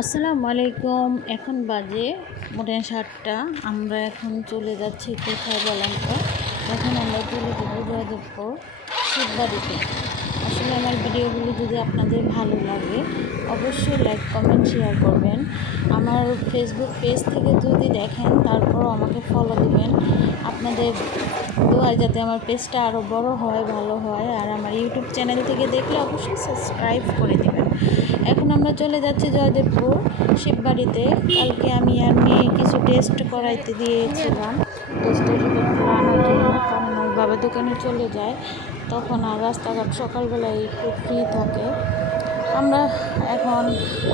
আসসালামু আলাইকুম। এখন বাজে মোটে 7টা। আমরা এখন চলে যাচ্ছি কোথায় বলেন তো? এখন আমরা চলে যাব জয়দেবপুর শিববাড়িতে। আসলে আমার ভিডিওগুলো যদি আপনাদের ভালো লাগে অবশ্যই লাইক কমেন্ট শেয়ার করবেন। আমার ফেসবুক পেজ থেকে যদি দেখেন তারপর আমাকে ফলো দিবেন। আপনাদের দোয়ায় যাতে আমার পেজটা আরও বড় হয়, ভালো হয়। আর আমার ইউটিউব চ্যানেল থেকে দেখলে অবশ্যই সাবস্ক্রাইব করে দেবেন। এখন আমরা চলে যাচ্ছি জয়দেবপুর শিববাড়িতে। কালকে আমি আর মেয়ে কিছু টেস্ট করাইতে দিয়েছিলাম, টেস্টের রিপোর্টগুলো আনার জন্য, কারণ ওর বাবা দোকানে চলে যায়, তখন আর রাস্তাঘাট সকালবেলায় একটু ফ্রি থাকে। আমরা এখন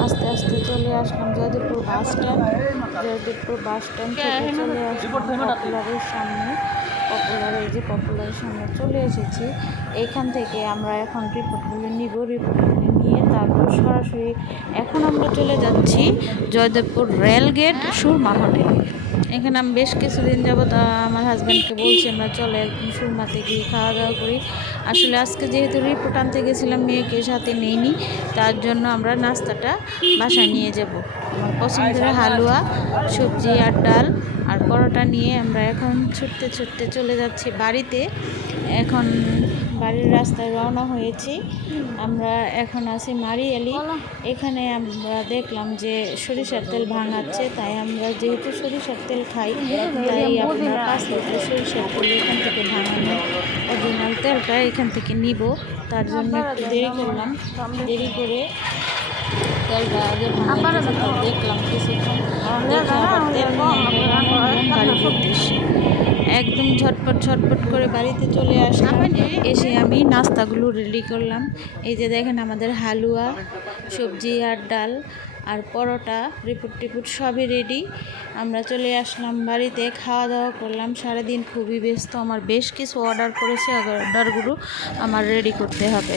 আস্তে আস্তে চলে আসলাম Joydebpur bus stand. Joydebpur bus stand থেকে চলে আসলাম পপুলারের সামনে। এই যে পপুলারের সামনে চলে এসেছি। এইখান থেকে আমরা এখন রিপোর্টগুলো নিব। রিপোর্টগুলো নিয়ে তারপর সরাসরি এখন আমরা চলে যাচ্ছি জয়দেবপুর রেলগেট সুরমা হোটেলে। এখানে আমি বেশ কিছুদিন যাবত আমার হাজব্যান্ডকে বলছি আমরা চলে একদিন সুরমাতে গিয়ে খাওয়া দাওয়া করি। আসলে আজকে যেহেতু রিপোর্ট আনতে গেছিলাম, মেয়েকে সাথে নেইনি, তার জন্য আমরা নাস্তাটা বাসায় নিয়ে যাব। আমার পছন্দের হালুয়া, সবজি আর ডাল আর পরোটা নিয়ে আমরা এখন ছুটতে ছুটতে চলে যাচ্ছি বাড়িতে। এখন বাড়ির রাস্তায় রওনা হয়েছি। আমরা এখন আছি মারিয়ালি। এখানে আমরা দেখলাম যে সরিষার তেল ভাঙাচ্ছে, তাই আমরা যেহেতু সরিষার তেল খাই, তাই আপনার 5 লিটার সরিষার তেল এখান থেকে ভাঙানো অরিজিনাল তেলটা এখান থেকে নিব। তার জন্য একটু দেরি করলাম। দেরি করে তেলটা আগে ভাঙাইতেছে, তো দেখলাম কিছুক্ষণ, দেখে আবার তেল নিয়ে বাড়ির উদ্দেশ্যে একদম ঝটপট করে বাড়িতে চলে আসলাম। এসে আমি নাস্তাগুলো রেডি করলাম। এই যে দেখেন আমাদের হালুয়া, সবজি আর ডাল আর পরোটা, রিপোর্ট সবই রেডি। আমরা চলে আসলাম বাড়িতে, খাওয়া দাওয়া করলাম। সারাদিন খুবই ব্যস্ত, আমার বেশ কিছু অর্ডার করেছে, অর্ডারগুলো আমার রেডি করতে হবে।